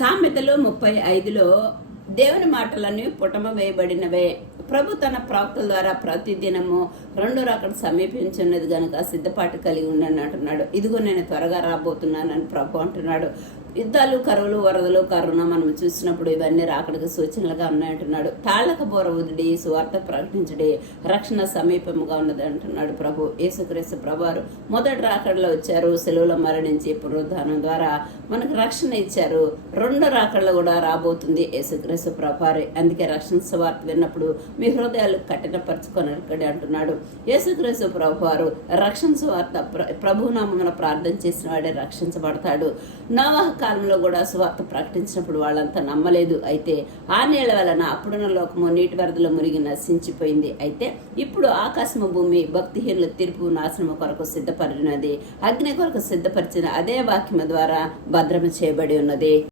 సామెతలు ముప్పై ఐదులో దేవుని మాటలన్నీ పుటమ వేయబడినవే ప్రభు తన ప్రవక్తల ద్వారా ప్రతిదినము రెండు రకం సమీపించున్నది కనుక సిద్ధపాటు కలిగి ఉండని అంటున్నాడు. ఇదిగో నేను త్వరగా రాబోతున్నానని ప్రభు అంటున్నాడు. యుద్ధాలు కరువులు వరదలు కరోనా మనం చూసినప్పుడు ఇవన్నీ రాకడికి సూచనలుగా ఉన్నాయంటున్నాడు. తాళ్ళక బోర ఉదిడి సువార్త ప్రకటించడి రక్షణ సమీపముగా ఉన్నది అంటున్నాడు ప్రభు. యేసుక్రీస్తు ప్రభువారు మొదటి రాకడలో వచ్చారు సెలవులో మరణించి పునరుద్ధానం ద్వారా మనకు రక్షణ ఇచ్చారు. రెండు రాకడలో కూడా రాబోతుంది యేసుక్రీస్తు ప్రభారి అందుకే రక్షణ సువార్త విన్నప్పుడు మీ హృదయాలు కఠినపరచుకొని అంటున్నాడు. యేసుక్రీస్తు ప్రభువారు రక్షణ సువార్త ప్ర ప్రభునామమున ప్రార్థన చేసిన వాడే రక్షించబడతాడు. నవ కాలంలో కూడా సువార్త ప్రకటించినప్పుడు వాళ్ళంతా నమ్మలేదు. అయితే ఆ నీళ్ళ వలన అప్పుడున్న లోకము నీటి వరదలో మురిగి నశించిపోయింది. అయితే ఇప్పుడు ఆకాశము భూమి భక్తిహీనుల తీర్పు నాశనము కొరకు సిద్ధపరిచినది అగ్ని కొరకు సిద్ధపరిచిన అదే వాక్యము ద్వారా భద్రము చేయబడి ఉన్నది.